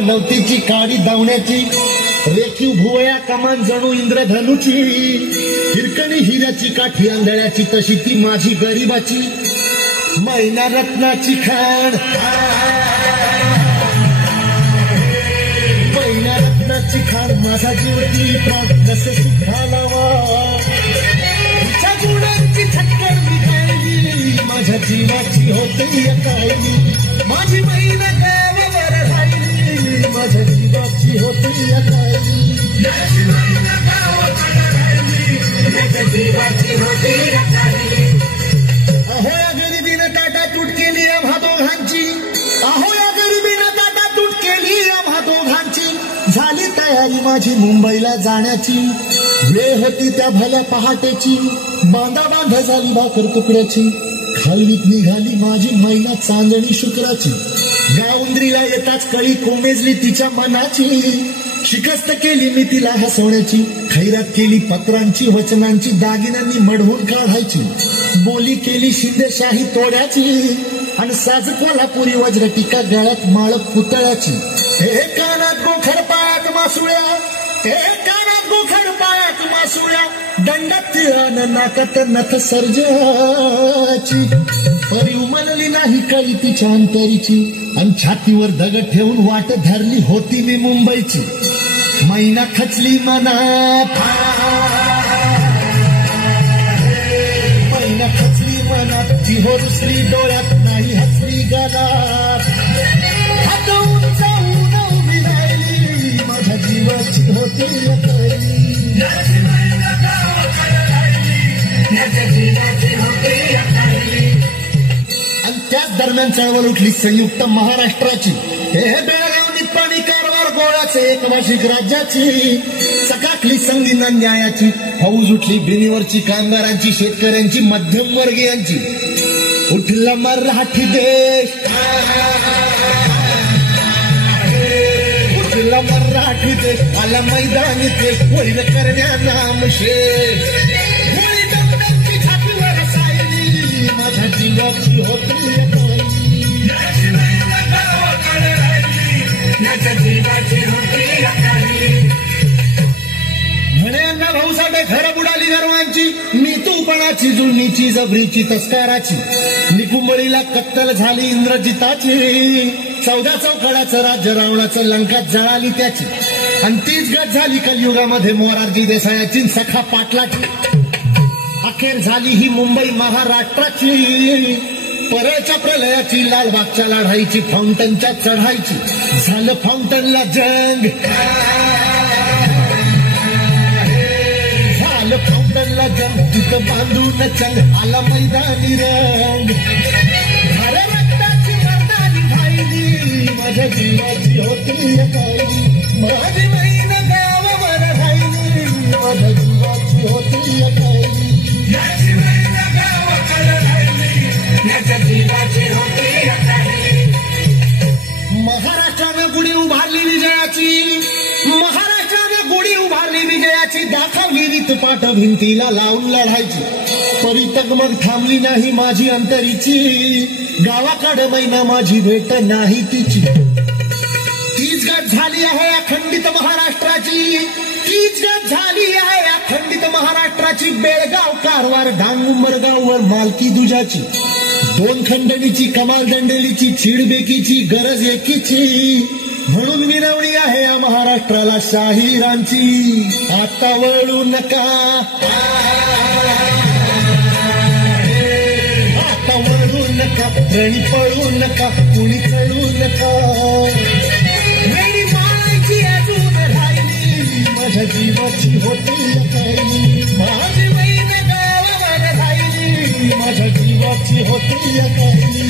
नवतीची काडी धावण्याची रेखीव भुवया कमान जणू इंद्रधनुची हिरकणी हिऱ्याची काठी आंधळ्याची तशी ती माझी गरीबाची मैना रत्नाची खाण मैना रत्नाची खाण माझा जीवती प्राण कसे सुद्धा लावा तिच्या गुणांची ठक्कर मी खायली माझ्या जीवाची होते काही माझी मैना गावावर राहिली माझ्या जीवाची होती काही अहो या गरिबीनं टाटा तूट केली आम्हा दोघांची अहो या गरिबीनं टाटा तूट केली आम्हा दोघांची झाली तयारी माझी मुंबईला जाण्याची वेळ होती त्या भल्या पहाटेची बांधा बांधा झाली भाकर तुकड्याची खालवीत निघाली माझी मैना चांदणी शुक्राची गावंद्रीला येताच कळी कोमेजली तिच्या मनाची शिकस्त केली मी तिला हसवण्याची खैरात केली पत्रांची वचनांची दागिन्यांनी मढवून काढायची बोली केली शिंदेशाही तोड्याची आणि साज कोल्हापुरी वज्र टीका गळ्यात माळ पुतळ्याची हे कानात गोखर पायात मासुळ्या हे कानात गोखर पायात मासुळ्या दंडात तिळान नाकात नथ सर्जाची परी उमलली नाही काही तिच्या अंतरीची आणि छातीवर दगड ठेवून वाट धरली होती मी मुंबईची मैना खचली मनात मैना खचली मनात ती हो रुसली डोळ्यात नाही हसली गालात हात उंचावून उभी राहिली माझ्या जीवाची होती आणि त्याच दरम्यान चळवळ उठली संयुक्त महाराष्ट्राची हे बेळगाव निप्पाणी कारवार गोळ्याचे एकभाषिक राज्याची चकाकली संगीन न्यायाची फौज उठली बिनीवरची कामगारांची शेतकऱ्यांची मध्यमवर्गीयांची उठला मराठी देश उठला मराठी देश आला मैदानी देश वैर करण्या नामशेष माझ्या जीवाची होती म्हणे अण्णा भाऊसाहेब घर बुडाली गर्वांची मी तूपणाची जुळणीची जबरीची तस्काराची निकुंबळीला कत्तल झाली इंद्रजिताची 14 चौकडाचं राज्य रावणाचं लंकात जळाली त्याची आणि तीच गत झाली कलयुगामध्ये मोरारजी देसायाची सखा पाटलाची अखेर झाली ही मुंबई महाराष्ट्राची परळच्या प्रलयाची लालबागच्या लढाईची फाउंटनच्या चढाईची झालं फाउंटनला जंग झालं फाउंटनला जंग तिथं बांधून चंग आला मैदानी रंग झालं रक्ताची मर्दानी भाईली माझ्या जीवाची होती माझी बहीण गावावर राहिली माझ्या जीवाची होती महाराष्ट्रानं गुढी उभारली विजयाची महाराष्ट्रानं गुढी उभारली विजयाची दाखवली रीतपाठ भिंतीला लावून लढायची परी तगमग थांबली नाही माझी अंतरीची गावाकडे मैना माझी भेट नाही तिची तीच गत झाली आहे अखंडित महाराष्ट्राची तीच गत झाली आहे अखंडित महाराष्ट्राची बेळगाव कारवार डांग उमरगाववर मालकी दुजाची 2 खंडणीची कमाल दंडेलीची चिडबेकीची गरज एकीची म्हणून मिरवणी आहे या महाराष्ट्राला शाहिरांची आता वळू नका आता वळू नका रणी पळू नका कुणी चढू नका वेळी मानायची अजून राहिली माझ्या जीवाची होती माझी बहीण गावावर राहिली माझ्या जीवाची होती काही